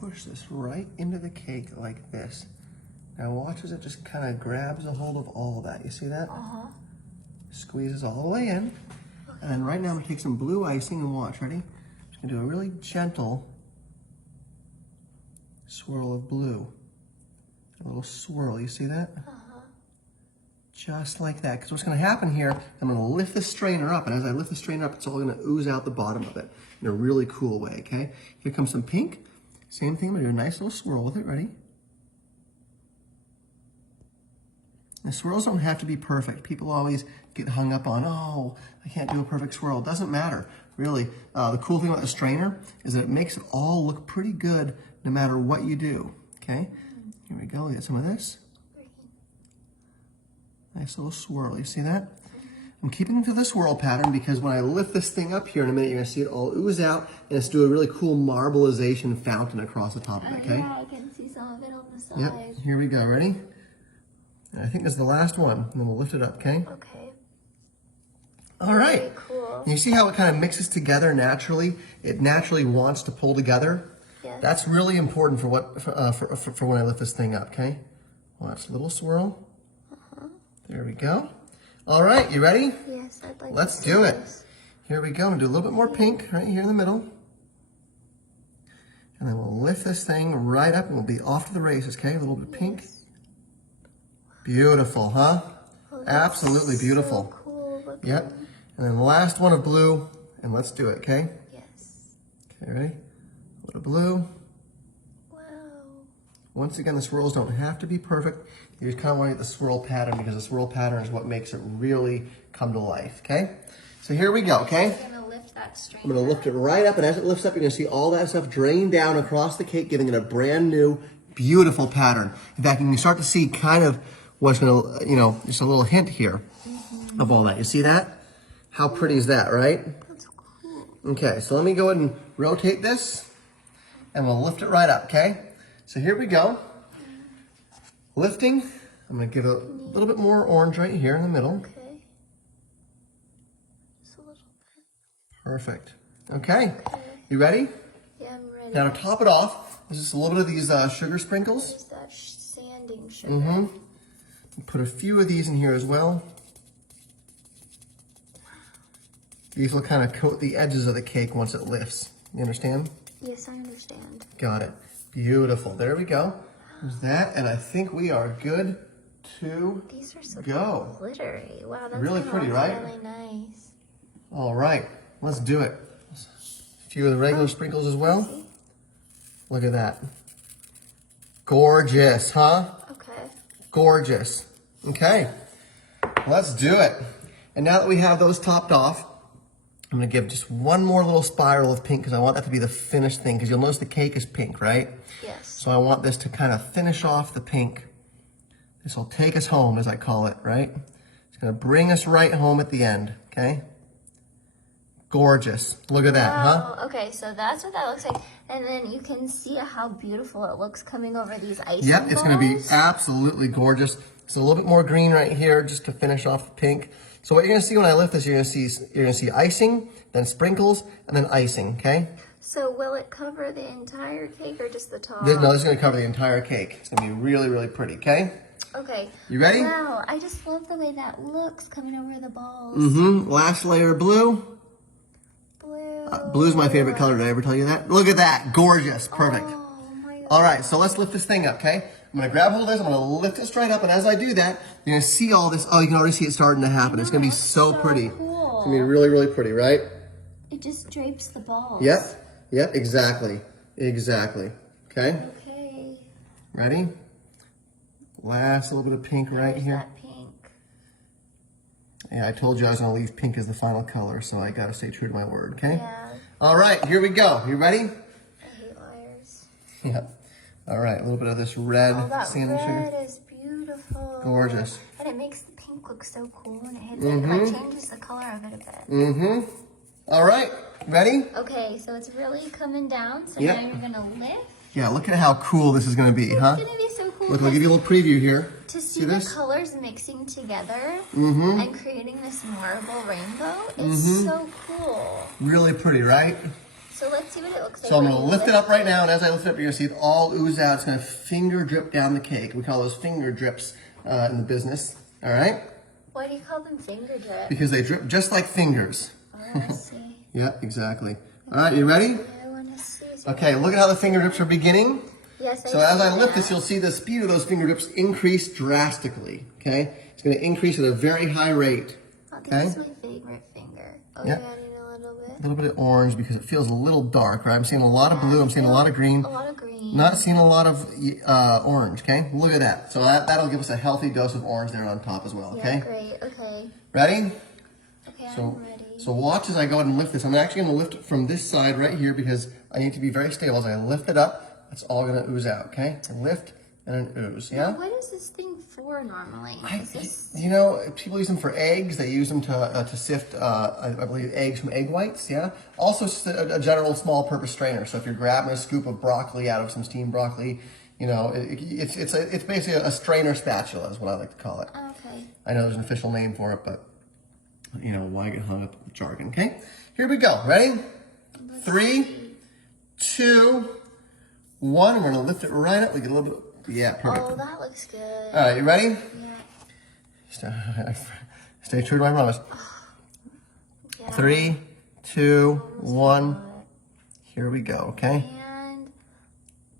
push this right into the cake like this. Now watch as it just kind of grabs a hold of all of that. You see that? Uh-huh. Squeezes all the way in. And then right now I'm gonna take some blue icing and watch, ready? I'm gonna do a really gentle swirl of blue. A little swirl, you see that? Uh-huh. Just like that. Because what's gonna happen here, I'm gonna lift the strainer up, and as I lift the strainer up, it's all gonna ooze out the bottom of it in a really cool way, okay? Here comes some pink. Same thing, I'm gonna do a nice little swirl with it, ready? The swirls don't have to be perfect. People always get hung up on, oh, I can't do a perfect swirl. It doesn't matter, really. The cool thing about the strainer is that it makes it all look pretty good no matter what you do, okay? Here we go, we get some of this. Nice little swirl, you see that? I'm keeping to the swirl pattern because when I lift this thing up here in a minute, you're gonna see it all ooze out and it's do a really cool marbleization fountain across the top of it, okay? Yeah, I can see some of it on the side. Yep, here we go, ready? And I think this is the last one, and then we'll lift it up, okay? Okay. All right. Very cool. You see how it kind of mixes together naturally? It naturally wants to pull together. Yes. That's really important for what for when I lift this thing up, okay? Watch, a little swirl. There we go. All right, you ready? Yes, I'd like Let's to do it. this. Here we go. I'm gonna do a little bit more pink right here in the middle. And then we'll lift this thing right up and we'll be off to the races, okay? A little bit of pink. Yes. Beautiful, huh? Oh, that's Absolutely beautiful. So cool looking. Yep. And then the last one of blue, and let's do it, okay? Yes. Okay, ready? A little blue. Wow. Once again, the swirls don't have to be perfect. You just kind of want to get the swirl pattern because the swirl pattern is what makes it really come to life, okay? So here we go, okay? I'm gonna lift that strainer. I'm gonna lift it right up, and as it lifts up, you're gonna see all that stuff drain down across the cake, giving it a brand new, beautiful pattern. In fact, you can start to see kind of what's gonna, you know, just a little hint here of all that. You see that? How pretty is that, right? That's cool. Okay, so let me go ahead and rotate this, and we'll lift it right up, okay? So here we go. Lifting, I'm gonna give it a little bit more orange right here in the middle. Okay. Just a little bit. Perfect. Okay, Okay. you ready? Yeah, I'm ready. Now to top it off, there's just a little bit of these sugar sprinkles. There's that sanding sugar. Put a few of these in here as well. These will kind of coat the edges of the cake once it lifts. You understand? Yes, I understand. Got it. Beautiful. There we go. There's that, and I think we are good to These are so go. glittery. Wow, that's Really gonna pretty, look right? Really nice. All right, let's do it. A few of the regular sprinkles as well. Look at that. Gorgeous, huh? Okay. Gorgeous. Okay, let's do it. And now that we have those topped off, I'm gonna give just one more little spiral of pink because I want that to be the finished thing because you'll notice the cake is pink, right? Yes. So I want this to kind of finish off the pink. This will take us home, as I call it, right? It's gonna bring us right home at the end, okay? Gorgeous. Look at that, huh? Wow. Okay, so that's what that looks like. And then you can see how beautiful it looks coming over these icing Yep, it's gonna be balls. absolutely gorgeous. It's a little bit more green right here just to finish off the pink. So what you're gonna see when I lift this, you're gonna see icing, then sprinkles, and then icing, okay? So will it cover the entire cake or just the top? No, this is gonna cover the entire cake. It's gonna be really, really pretty, okay? Okay. You ready? Wow, I just love the way that looks coming over the balls. Last layer of blue. Blue. Blue's my favorite color, did I ever tell you that? Look at that, gorgeous, perfect. Oh my God. All right, so let's lift this thing up, okay? I'm gonna grab hold of this, I'm gonna lift it straight up, and as I do that, you're gonna see all this. Oh, you can already see it starting to happen. It's gonna be so pretty. Cool. It's gonna be really, really pretty, right? It just drapes the balls. Yep, exactly. Exactly. Okay, Okay. ready? Last little bit of pink right There's here. that pink. Yeah, I told you I was gonna leave pink as the final color, so I gotta stay true to my word, okay? Yeah. All right, here we go. You ready? I hate liars. Yep. All right, a little bit of this red Oh, that sanding sugar. red is beautiful. Gorgeous. And it makes the pink look so cool when it hits it. It kind of changes the color of it a bit. All right, ready? Okay, so it's really coming down. So Yep. now you're gonna lift. Yeah, look at how cool this is gonna be, huh? It's gonna be so cool. Look, I'll give you a little preview here. To see See the this? colors mixing together and creating this marble rainbow is so cool. Really pretty, right? So let's see what it looks like. So I'm when going to you lift it up right now, and as I lift it up, you're going to see it all ooze out. It's going to finger drip down the cake. We call those finger drips in the business. All right? Why do you call them finger drips? Because they drip just like fingers. Oh, I see. Yeah, exactly. All right, you ready? I want to see. Okay, look at how the finger drips are beginning. Yes, So as I lift this, you'll see the speed of those finger drips increase drastically. Okay? It's going to increase at a very high rate. Oh, this Okay? is my favorite finger. Oh, Yep. you're adding a little bit? A little bit of orange because it feels a little dark, right? I'm seeing a lot of blue. I'm seeing a lot of green. A lot of green. Not seeing a lot of orange, okay? Look at that. So that'll give us a healthy dose of orange there on top as well, okay? Yeah, great. Okay. Ready? Okay, So, I'm ready. so watch as I go ahead and lift this. I'm actually going to lift it from this side right here because I need to be very stable. As I lift it up, it's all going to ooze out, okay? And lift and an ooze, yeah? What is this thing for normally? Is this... You know, people use them for eggs. They use them to sift, I believe, eggs from egg whites, yeah? Also, it's just a general small-purpose strainer. So if you're grabbing a scoop of broccoli out of some steamed broccoli, you know, it's basically a strainer spatula is what I like to call it. Okay. I know there's an official name for it, but, you know, why get hung up with jargon, okay? Here we go. Ready? 3, 2, 1. I'm going to lift it right up. We get a little bit... Yeah, perfect. Oh, that looks good. All right, you ready? Yeah. Stay true to my promise. Yeah. 3, 2, 1. Here we go, okay? And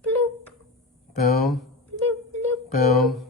bloop, Boom, bloop, bloop. boom.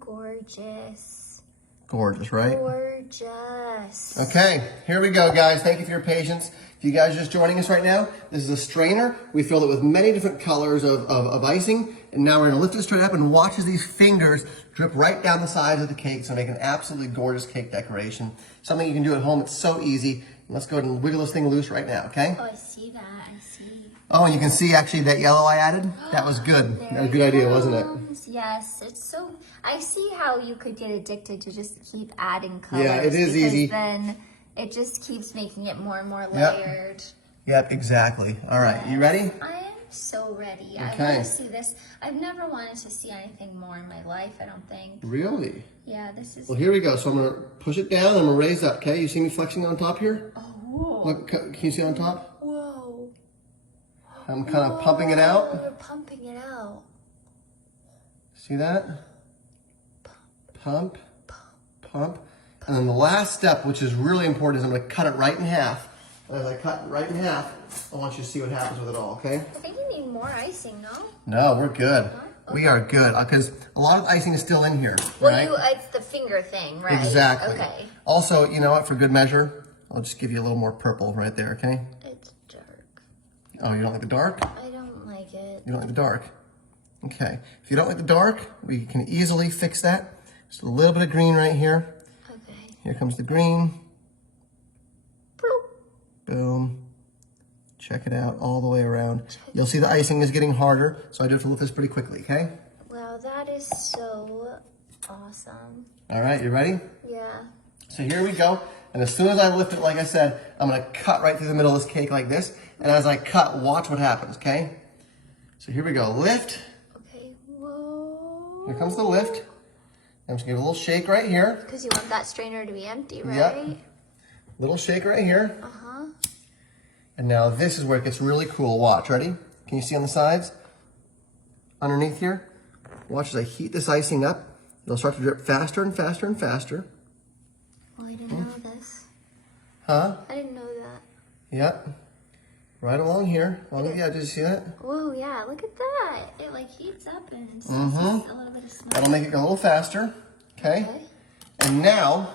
Gorgeous. Gorgeous, right? Gorgeous. Okay, here we go, guys. Thank you for your patience. If you guys are just joining us right now, this is a strainer. We filled it with many different colors of icing. And now we're going to lift it straight up and watch as these fingers drip right down the sides of the cake. So make an absolutely gorgeous cake decoration. Something you can do at home. It's so easy. Let's go ahead and wiggle this thing loose right now, okay? Oh, I see that. I see. Oh, and you can see actually that yellow I added? That was good. That was a good idea, wasn't it? Yes, it's so. I see how you could get addicted to just keep adding colors. Yeah, it is because easy. Then it just keeps making it more and more layered. Yep, exactly. All right, you ready? I am so ready. Okay. I want to see this. I've never wanted to see anything more in my life, I don't think. Really? Yeah, this is. Well, here we go. So I'm going to push it down and I'm going to raise up, okay? You see me flexing on top here? Oh, Look, can you see on top? whoa. I'm kind of pumping it out. You're pumping it out. See that? Pump, pump. And then the last step, which is really important, is I'm going to cut it right in half. And as I cut it right in half, I want you to see what happens with it all, okay? I think you need more icing, no? No, we're good. We are good because a lot of icing is still in here, Well, right? it's the finger thing, right? Exactly. Okay. Also, you know what? For good measure, I'll just give you a little more purple right there, okay? It's dark. Oh, you don't like the dark? I don't like it. You don't like the dark? Okay. If you don't like the dark, we can easily fix that. Just a little bit of green right here. Okay. Here comes the green. Bloop. Boom. Check it out all the way around. You'll see the icing is getting harder, so I do have to lift this pretty quickly, okay? Wow, that is so awesome. All right, you ready? Yeah. So here we go. And as soon as I lift it, like I said, I'm going to cut right through the middle of this cake like this. And as I cut, watch what happens, okay? So here we go. Lift. Okay. Whoa. Here comes the lift. I'm just going to give it a little shake right here. Because you want that strainer to be empty, right? Yep. Little shake right here. Uh-huh. And now this is where it gets really cool. Watch, ready? Can you see on the sides? Underneath here? Watch as I heat this icing up. It'll start to drip faster and faster and faster. Oh, I didn't know this. Huh? I didn't know that. Yep. Right along here. Along the edges, you see that? Whoa, yeah, look at that. It like heats up and it's Mm-hmm. a little bit of smoke. That'll make it go a little faster. Okay? Okay. And now,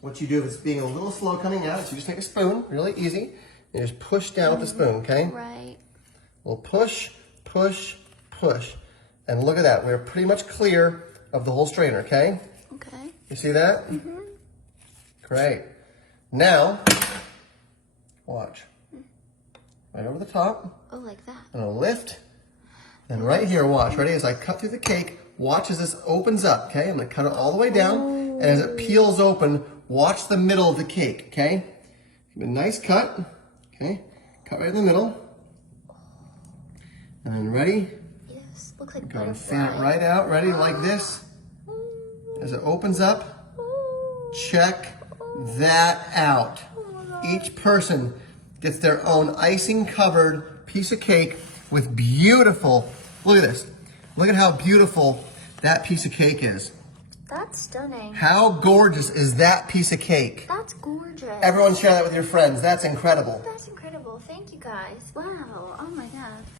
what you do if it's being a little slow coming out is you just take a spoon, really easy, and just push down with the spoon, okay? Right. We'll push, push, push. And look at that. We're pretty much clear of the whole strainer, okay? Okay. You see that? Mm-hmm. Great. Now, watch. Right over the top. Oh, like that. I'm going to lift. And right here, watch. Ready? As I cut through the cake, watch as this opens up, okay? I'm going to cut it all the way down. And as it peels open, watch the middle of the cake, okay? Give it a nice cut, okay? Cut right in the middle. And then ready? Yes, looks like Go and butterfly. fan it right out. Ready? Like this. As it opens up, check that out. Each person gets their own icing covered piece of cake with beautiful, look at this. Look at how beautiful that piece of cake is. That's stunning. How gorgeous is that piece of cake? That's gorgeous. Everyone share that with your friends. That's incredible. That's incredible. Thank you guys. Wow. Oh my God.